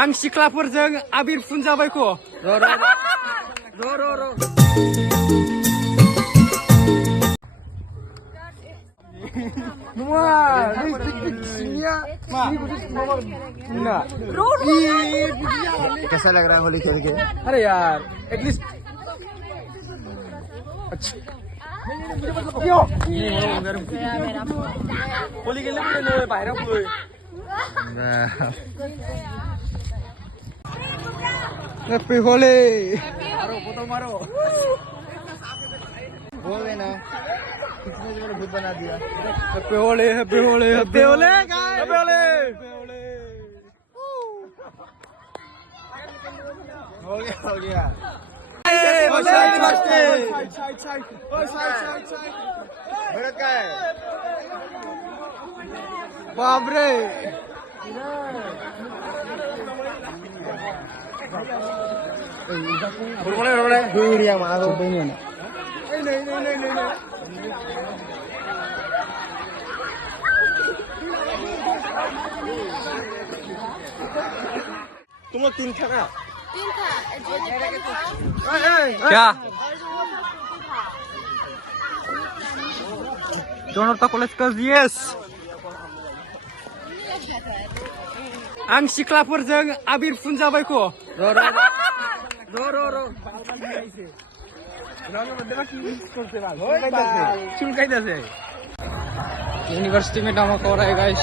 आं सिख्लाफोरजों आबिर फुनजाबायख' कैसा लग रहा है होली खेल के? अरे यार एटलीस्ट होली खेल्ने पनि बाहिर गयो हैप्पी होली मारो बोतल मारो बोल देना किसने जो भूत बना दिया। Happy Holi happy Holi happy Holi happy Holi हो गया भरत का है बाप रे वीडियो मारो तुम लोग तीन था ना था क्या दोनों तो कॉलेज का यस आं सिख्लाफोरजों आबिर फुनजाबायख' सुनखाइदासे यूनिवर्सिटी में धमाका हो रहा है गाइस